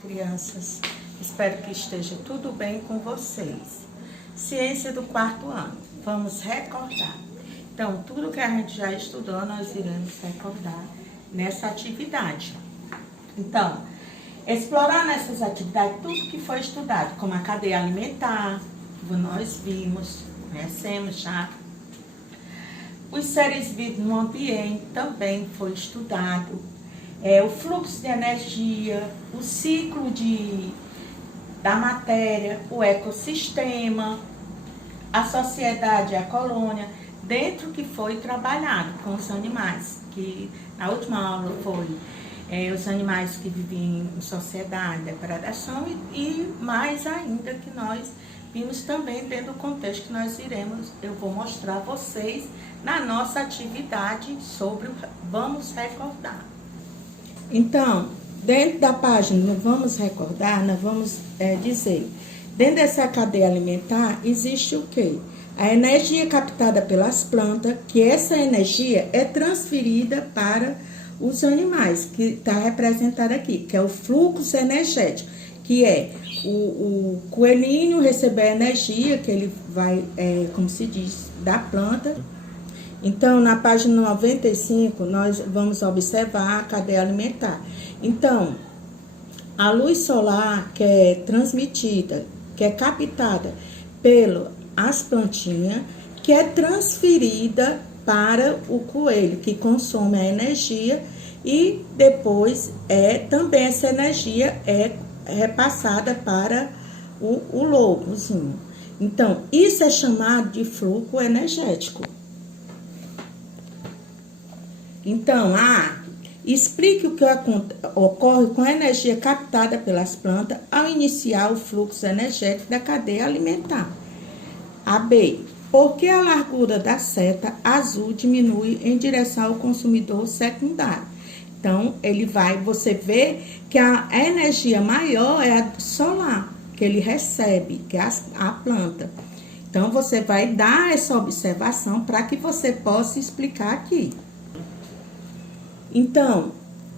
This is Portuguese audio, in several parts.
crianças. Espero que esteja tudo bem com vocês. Ciência do quarto ano. Vamos recordar. Então, tudo que a gente já estudou, nós iremos recordar nessa atividade. Então, explorar nessas atividades tudo que foi estudado, como a cadeia alimentar, que nós vimos, conhecemos já. Os seres vivos no ambiente também foi estudado. O fluxo de energia, o ciclo da matéria, o ecossistema, a sociedade e a colônia, dentro que foi trabalhado com os animais, que na última aula foi os animais que viviam em sociedade, depredação e mais ainda que nós vimos também dentro do contexto que eu vou mostrar a vocês na nossa atividade sobre o Vamos Recordar. Então, dentro da página Vamos Recordar, nós vamos dizer, dentro dessa cadeia alimentar existe o quê? A energia captada pelas plantas, que essa energia é transferida para os animais, que está representado aqui, que é o fluxo energético, que é o coelhinho receber a energia, que ele vai, como se diz, da planta. Então, na página 95, nós vamos observar a cadeia alimentar. Então, a luz solar que é transmitida, que é captada pelas plantinhas, que é transferida para o coelho, que consome a energia, e depois também essa energia é repassada para o lobozinho. Então, isso é chamado de fluxo energético. Então, explique o que ocorre com a energia captada pelas plantas ao iniciar o fluxo energético da cadeia alimentar. B. Por que a largura da seta azul diminui em direção ao consumidor secundário? Então, você vê que a energia maior é a solar, que ele recebe, que é a planta. Então, você vai dar essa observação para que você possa explicar aqui. Então,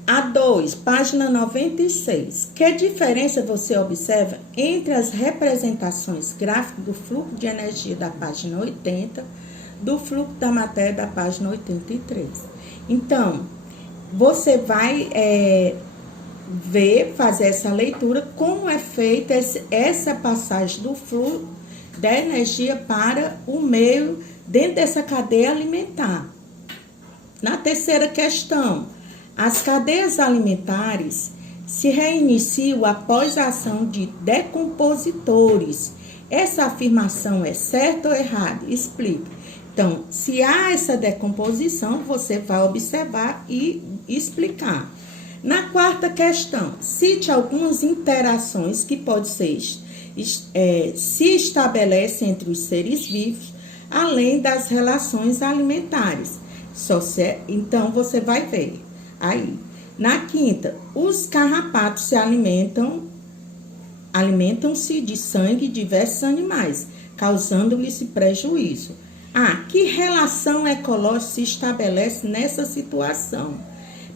A2, página 96. Que diferença você observa entre as representações gráficas do fluxo de energia da página 80, do fluxo da matéria da página 83? Então, você vai fazer essa leitura, como é feita essa passagem do fluxo da energia para o meio dentro dessa cadeia alimentar. Na terceira questão, as cadeias alimentares se reiniciam após a ação de decompositores. Essa afirmação é certa ou errada? Explique. Então, se há essa decomposição, você vai observar e explicar. Na quarta questão, cite algumas interações que se estabelecem entre os seres vivos, além das relações alimentares. Então, você vai ver aí. Na quinta, os carrapatos alimentam-se de sangue de diversos animais, causando-lhes prejuízo. Que relação ecológica se estabelece nessa situação?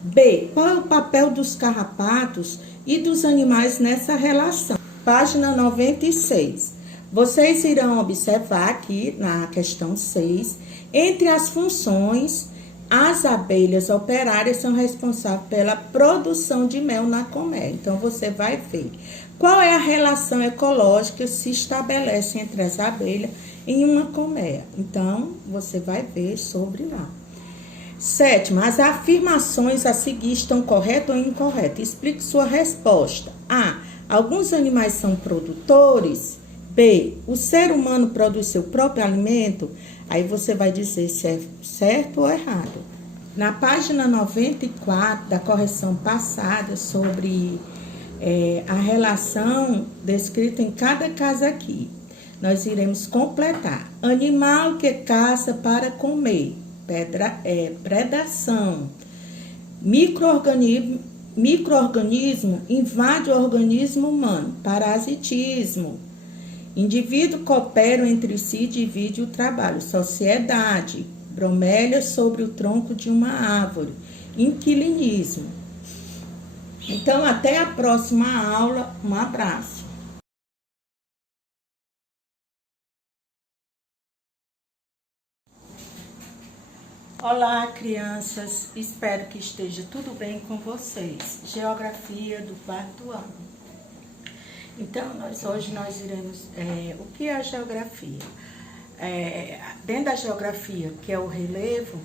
B, qual é o papel dos carrapatos e dos animais nessa relação? Página 96. Vocês irão observar aqui na questão 6, entre as funções, as abelhas operárias são responsáveis pela produção de mel na colmeia. Então, você vai ver qual é a relação ecológica que se estabelece entre as abelhas em uma colmeia. Então, você vai ver sobre lá. Sétima, as afirmações a seguir estão corretas ou incorretas? Explique sua resposta. A, alguns animais são produtores. B, o ser humano produz seu próprio alimento. Aí você vai dizer se é certo ou errado. Na página 94 da correção passada sobre a relação descrita em cada caso aqui, nós iremos completar. Animal que caça para comer, predação. Micro-organismo invade o organismo humano, parasitismo. Indivíduo cooperam entre si e divide o trabalho. Sociedade, bromélias sobre o tronco de uma árvore. Inquilinismo. Então, até a próxima aula. Um abraço. Olá, crianças. Espero que esteja tudo bem com vocês. Geografia do 4º ano. Então, hoje nós iremos... o que é a geografia? Dentro da geografia, que é o relevo,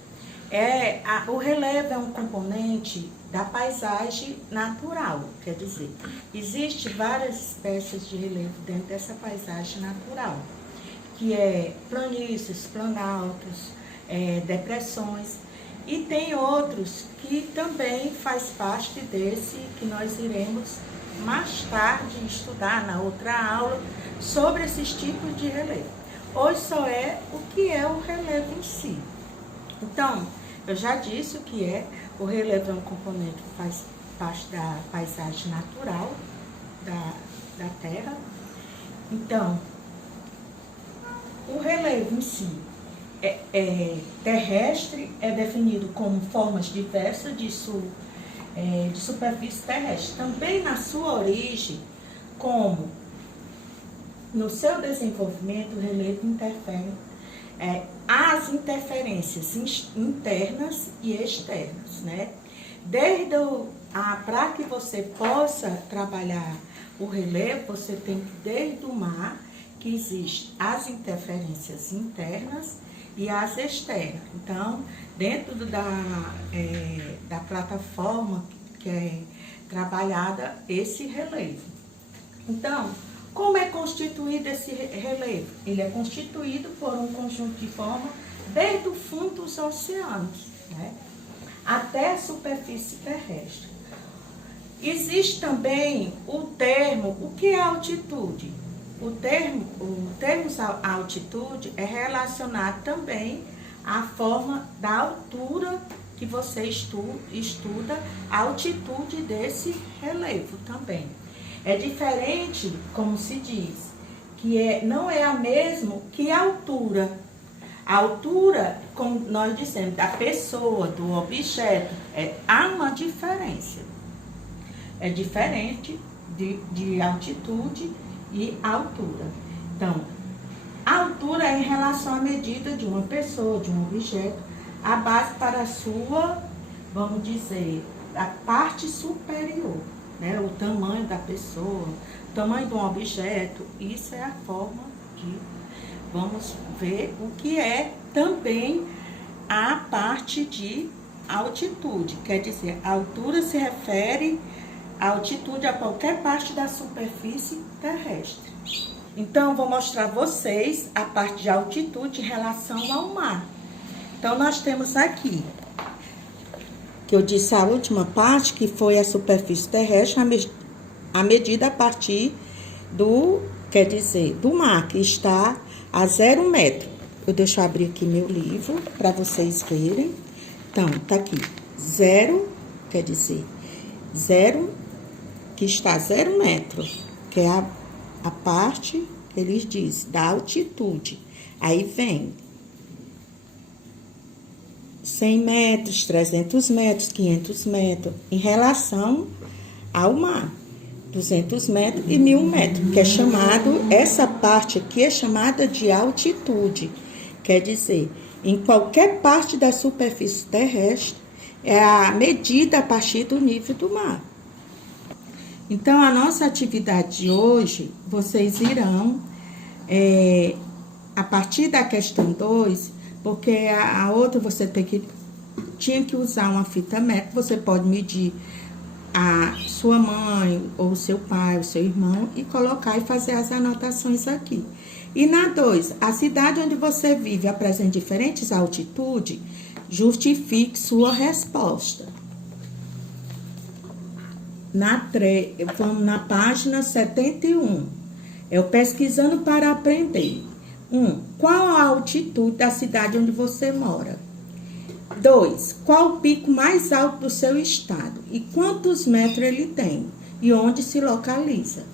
o relevo é um componente da paisagem natural, quer dizer, existem várias espécies de relevo dentro dessa paisagem natural, que é planícies, planaltos, depressões, e tem outros que também faz parte desse que nós iremos mais tarde estudar na outra aula sobre esses tipos de relevo. Hoje só é o que é o relevo em si. Então, eu já disse o que é. O relevo é um componente que faz parte da paisagem natural da Terra. Então, o relevo em si terrestre é definido como formas diversas de superfície terrestre. Também na sua origem, como no seu desenvolvimento, o relevo interfere as interferências internas e externas, né? Para que você possa trabalhar o relevo, você tem que, desde o mar, que existem as interferências internas e as externas. Então, dentro da plataforma que é trabalhada esse relevo. Então, como é constituído esse relevo? Ele é constituído por um conjunto de formas desde o fundo dos oceanos, né, até a superfície terrestre. Existe também o que é altitude? O termo altitude é relacionado também à forma da altura que você estuda, a altitude desse relevo também. É diferente, como se diz, que não é a mesma que a altura. A altura, como nós dissemos, da pessoa, do objeto, há uma diferença. É diferente de altitude e altura. Então, a altura é em relação à medida de uma pessoa, de um objeto, a base para a sua, vamos dizer, a parte superior. Né, o tamanho da pessoa, o tamanho de um objeto, isso é a forma de... Vamos ver o que é também a parte de altitude. Quer dizer, a altura se refere à altitude a qualquer parte da superfície terrestre. Então, vou mostrar a vocês a parte de altitude em relação ao mar. Então, nós temos aqui... que eu disse a última parte, que foi a superfície terrestre, a medida a partir do mar, que está a 0 metro. Deixa eu abrir aqui meu livro, para vocês verem. Então, tá aqui, 0, quer dizer, 0, que está a 0 metro, que é a parte, eles dizem, da altitude. Aí vem 100 metros, 300 metros, 500 metros, em relação ao mar, 200 metros e 1000 metros, que é chamado, essa parte aqui é chamada de altitude, quer dizer, em qualquer parte da superfície terrestre, é a medida a partir do nível do mar. Então, a nossa atividade de hoje, vocês irão, a partir da questão 2, porque a outra você tinha que usar uma fita métrica, você pode medir a sua mãe, ou o seu pai, o seu irmão, e colocar e fazer as anotações aqui. E na 2, a cidade onde você vive apresenta diferentes altitudes, justifique sua resposta. Vamos na página 71. É o Pesquisando para Aprender. 1. Qual a altitude da cidade onde você mora? 2. Qual o pico mais alto do seu estado? E quantos metros ele tem? E onde se localiza?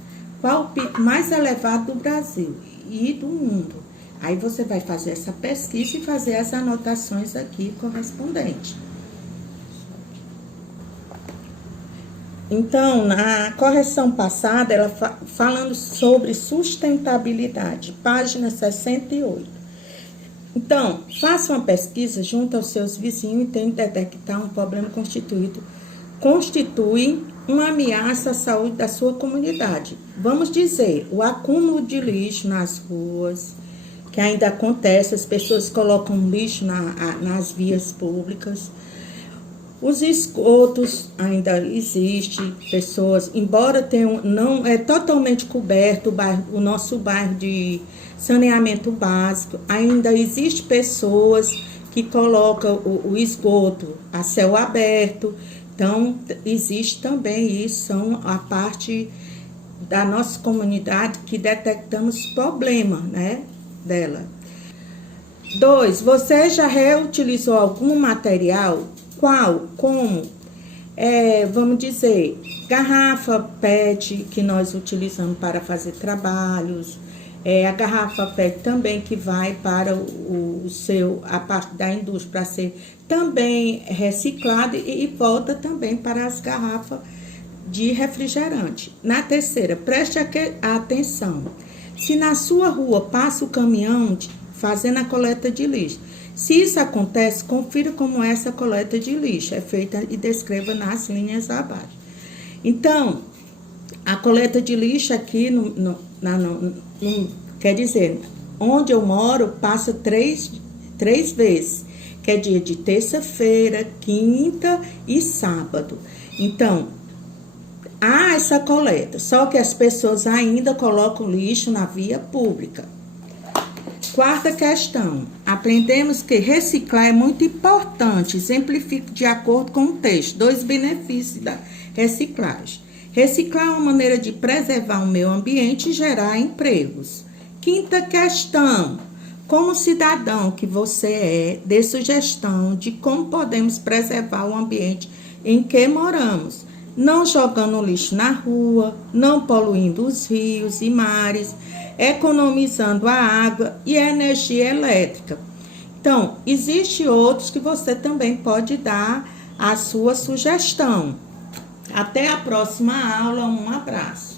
Qual o pico mais elevado do Brasil e do mundo? Aí você vai fazer essa pesquisa e fazer as anotações aqui correspondentes. Então, na correção passada, ela falando sobre sustentabilidade, página 68. Então, faça uma pesquisa junto aos seus vizinhos e tente detectar um problema constitui uma ameaça à saúde da sua comunidade. Vamos dizer, o acúmulo de lixo nas ruas, que ainda acontece, as pessoas colocam lixo nas vias públicas. Os esgotos ainda existem, pessoas, embora não é totalmente coberto o nosso bairro de saneamento básico, ainda existe pessoas que colocam o esgoto a céu aberto. Então, existe também isso, são a parte da nossa comunidade que detectamos problema, né, dela. 2, você já reutilizou algum material? Qual? Como? Vamos dizer, garrafa PET que nós utilizamos para fazer trabalhos, a garrafa PET também que vai para a parte da indústria para ser também reciclada e volta também para as garrafas de refrigerante. Na terceira, preste atenção. Se na sua rua passa o caminhão fazendo a coleta de lixo, se isso acontece, confira como essa coleta de lixo é feita e descreva nas linhas abaixo. Então, a coleta de lixo aqui, quer dizer, onde eu moro, passa três vezes, que é dia de terça-feira, quinta e sábado. Então, há essa coleta, só que as pessoas ainda colocam lixo na via pública. Quarta questão, aprendemos que reciclar é muito importante, exemplifico de acordo com o texto, 2 benefícios da reciclagem. Reciclar é uma maneira de preservar o meio ambiente e gerar empregos. Quinta questão, como cidadão que você dê sugestão de como podemos preservar o ambiente em que moramos, não jogando lixo na rua, não poluindo os rios e mares, economizando a água e a energia elétrica. Então, existe outros que você também pode dar a sua sugestão. Até a próxima aula, um abraço.